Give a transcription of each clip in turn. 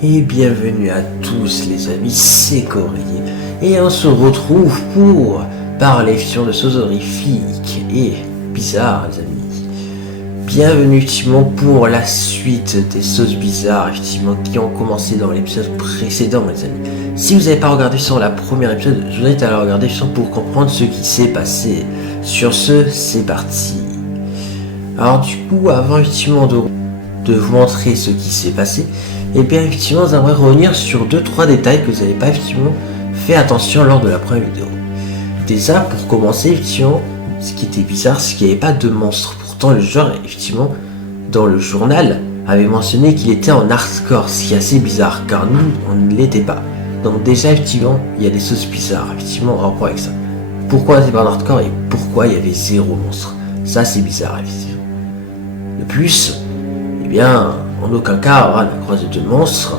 Et bienvenue à tous les amis, c'est Cory. Et on se retrouve pour parler de choses horrifiques et bizarres les amis. Bienvenue effectivement pour la suite des choses bizarres effectivement qui ont commencé dans l'épisode précédent les amis. Si vous n'avez pas regardé sur la première épisode, je vous invite à la regarder pour comprendre ce qui s'est passé. Sur ce, c'est parti. Alors du coup, avant effectivement de vous montrer ce qui s'est passé, et bien effectivement j'aimerais revenir sur 2-3 détails que vous n'avez pas effectivement fait attention lors de la première vidéo. Déjà pour commencer effectivement, ce qui était bizarre c'est qu'il n'y avait pas de monstre. Pourtant le joueur effectivement dans le journal avait mentionné qu'il était en hardcore, ce qui est assez bizarre car nous on ne l'était pas. Donc déjà effectivement il y a des choses bizarres effectivement en rapport avec ça. Pourquoi c'est pas en hardcore et pourquoi il y avait 0 monstre. Ça c'est bizarre effectivement. De plus, eh bien en aucun cas, on a croisé de monstres.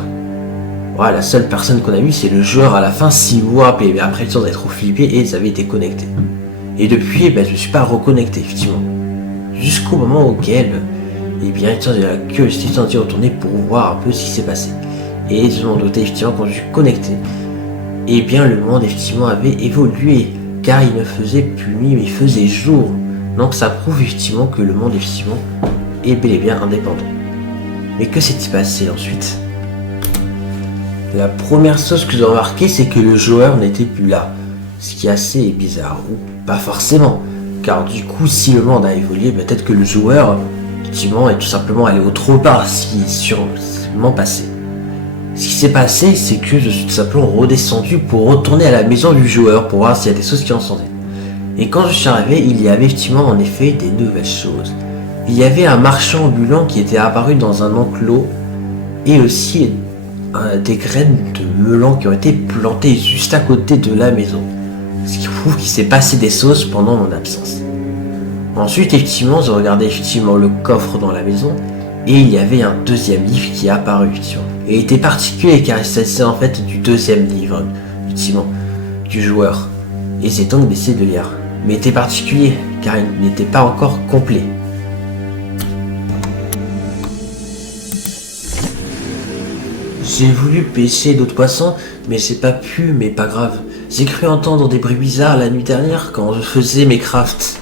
Voilà, la seule personne qu'on a vue, c'est le joueur à la fin, si vous vous rappelez. Mais après, ils avaient trop flippé et ils avaient été connectés. Et depuis, je ne suis pas reconnecté, effectivement. Jusqu'au moment auquel, j'ai la curiosité d'y retourner pour voir un peu ce qui s'est passé. Et je m'en doutais, effectivement, quand je suis connecté, le monde, effectivement, avait évolué. Car il ne faisait plus nuit, mais il faisait jour. Donc ça prouve, effectivement, que le monde, effectivement, est bel et bien indépendant. Mais que s'est-il passé ensuite? La première chose que j'ai remarqué, c'est que le joueur n'était plus là. Ce qui est assez bizarre, ou pas forcément. Car du coup, si le monde a évolué, peut-être que le joueur, effectivement, est tout simplement allé autre part, ce qui est sûrement passé. Ce qui s'est passé, c'est que je suis tout simplement redescendu pour retourner à la maison du joueur, pour voir s'il y a des choses qui en sont. Et quand je suis arrivé, il y avait effectivement, en effet, des nouvelles choses. Il y avait un marchand ambulant qui était apparu dans un enclos et aussi des graines de melon qui ont été plantées juste à côté de la maison. Ce qui prouve qu'il s'est passé des choses pendant mon absence. Ensuite, effectivement, j'ai regardé effectivement le coffre dans la maison et il y avait un deuxième livre qui est apparu effectivement. Et il était particulier car il s'agissait en fait du deuxième livre, effectivement, du joueur. Et c'est donc d'essayer de lire. Mais il était particulier car il n'était pas encore complet. J'ai voulu pêcher d'autres poissons, mais j'ai pas pu, mais pas grave. J'ai cru entendre des bruits bizarres la nuit dernière quand je faisais mes crafts.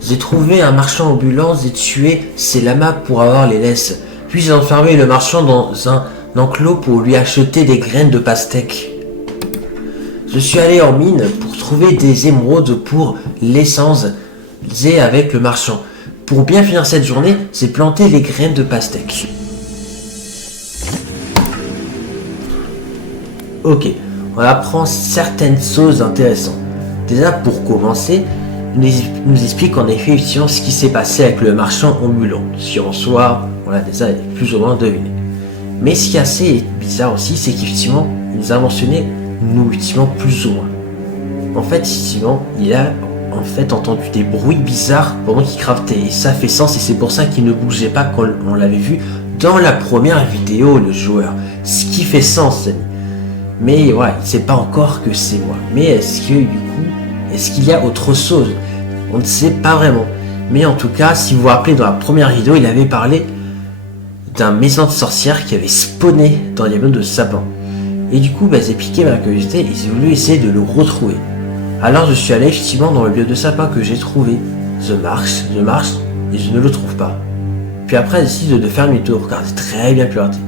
J'ai trouvé un marchand ambulant, j'ai tué ses lamas pour avoir les laisses. Puis j'ai enfermé le marchand dans un enclos pour lui acheter des graines de pastèque. Je suis allé en mine pour trouver des émeraudes pour l'essence et avec le marchand. Pour bien finir cette journée, j'ai planté les graines de pastèque. Ok, on apprend certaines choses intéressantes. Déjà pour commencer, nous explique en effet effectivement ce qui s'est passé avec le marchand ambulant. Si en soi, on l'a déjà plus ou moins deviné. Mais ce qui est assez bizarre aussi, c'est qu'effectivement, il nous a mentionné nous effectivement plus ou moins. En fait, effectivement, il a entendu des bruits bizarres pendant qu'il craftait. Et ça fait sens et c'est pour ça qu'il ne bougeait pas quand on l'avait vu dans la première vidéo, le joueur. Ce qui fait sens. Mais voilà, il ne sait pas encore que c'est moi. Mais est-ce qu'il y a autre chose? On ne sait pas vraiment. Mais en tout cas, si vous vous rappelez, dans la première vidéo, il avait parlé d'un maison de sorcière qui avait spawné dans les mondes de sapin. Et du coup, j'ai piqué ma curiosité et j'ai voulu essayer de le retrouver. Alors je suis allé effectivement dans le biome de sapin que j'ai trouvé. Je marche, et je ne le trouve pas. Puis après, je décide de faire demi-tour, car c'est très bien piraté.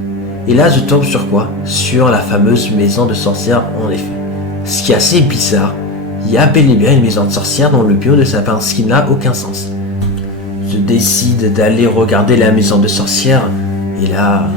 Et là, je tombe sur quoi? Sur la fameuse maison de sorcière, en effet. Ce qui est assez bizarre, il y a bel et bien une maison de sorcière dans le biome de sapin, ce qui n'a aucun sens. Je décide d'aller regarder la maison de sorcière, et là...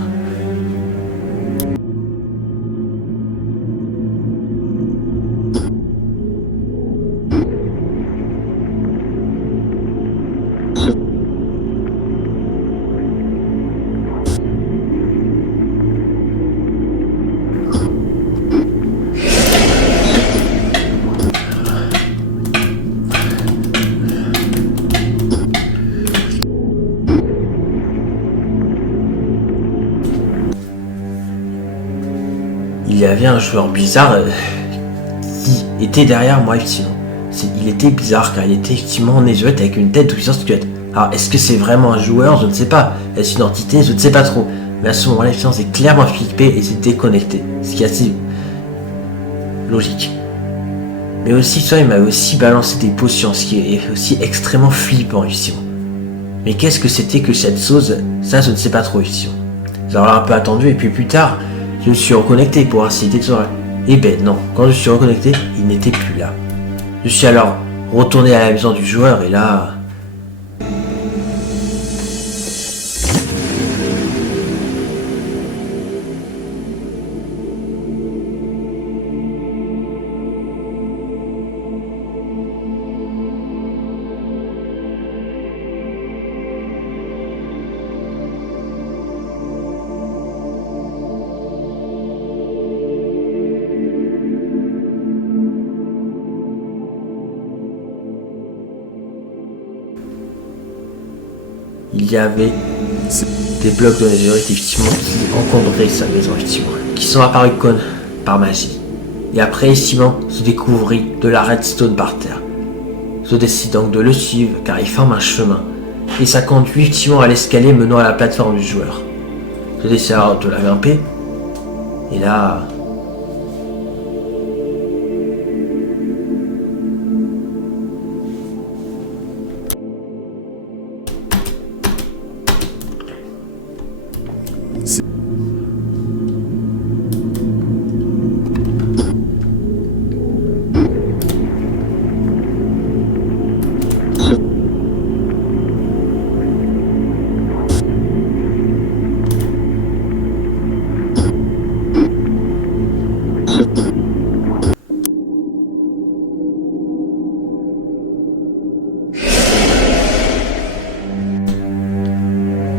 il y avait un joueur bizarre qui était derrière moi effectivement. Il était bizarre car il était effectivement en avec une tête de puissance squelette. Alors est-ce que c'est vraiment un joueur? Je ne sais pas. Est-ce une entité? Je ne sais pas trop. Mais à ce moment-là, effectivement, c'est clairement flippé et c'est déconnecté. Ce qui est assez logique. Mais aussi, il m'avait aussi balancé des potions, ce qui est aussi extrêmement flippant, effectivement. Mais qu'est-ce que c'était que cette chose? Ça, je ne sais pas trop, effectivement. J'aurais un peu attendu et puis plus tard, je me suis reconnecté pour voir s'il était toujours là. Et ben non, quand je suis reconnecté, il n'était plus là. Je suis alors retourné à la maison du joueur et là... Il y avait des blocs de netherite effectivement qui encombraient sa maison effectivement, qui sont apparus comme par magie. Et après effectivement se découvrit de la redstone par terre. Je décide donc de le suivre car il forme un chemin et ça conduit effectivement à l'escalier menant à la plateforme du joueur. Je décide alors de la grimper et là...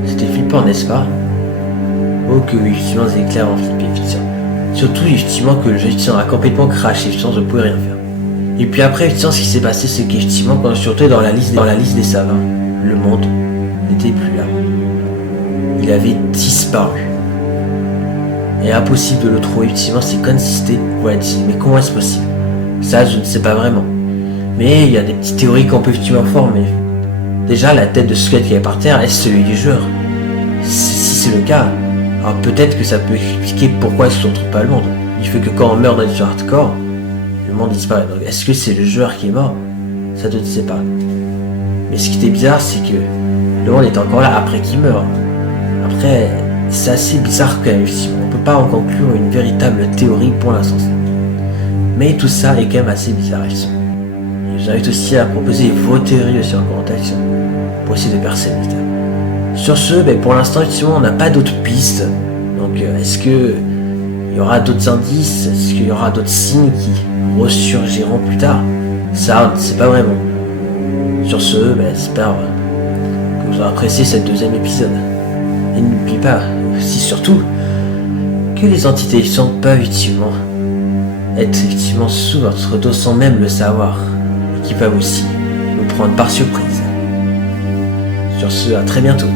C'était flippant, n'est-ce pas? Oh que oui, effectivement, c'est clairement flippé, effectivement. Surtout, effectivement, que le jeu a complètement craché, effectivement, je ne pouvais rien faire. Et puis après, effectivement, ce qui s'est passé, c'est qu'effectivement, quand je suis retourné dans la liste des savants, le monde n'était plus là. Il avait disparu. Et impossible de le trouver, effectivement, c'est consisté. Voilà, mais comment est-ce possible? Ça, je ne sais pas vraiment. Mais il y a des petites théories qu'on peut effectivement former. Déjà, la tête de squelette qui est par terre est celui du joueur. Si c'est le cas, alors peut-être que ça peut expliquer pourquoi il ne se retrouve pas le monde. Il fait que quand on meurt dans une histoire hardcore, le monde disparaît. Donc est-ce que c'est le joueur qui est mort? Ça, je ne sais pas. Mais ce qui était bizarre, c'est que le monde est encore là après qu'il meurt. Après, c'est assez bizarre quand même. On ne peut pas en conclure une véritable théorie pour l'instant. Mais tout ça est quand même assez bizarre. J'invite aussi à proposer vos théories aussi en commentaire pour essayer de percer le mystère. Sur ce, pour l'instant, effectivement, on n'a pas d'autres pistes. Donc, est-ce que il y aura d'autres indices? Est-ce qu'il y aura d'autres signes qui ressurgiront plus tard? Ça, on ne sait pas vraiment. Sur ce, j'espère que vous aurez apprécié ce deuxième épisode. Et n'oubliez pas, aussi surtout, que les entités peuvent effectivement être effectivement sous votre dos sans même le savoir. Et qui peuvent aussi nous prendre par surprise. Sur ce, à très bientôt.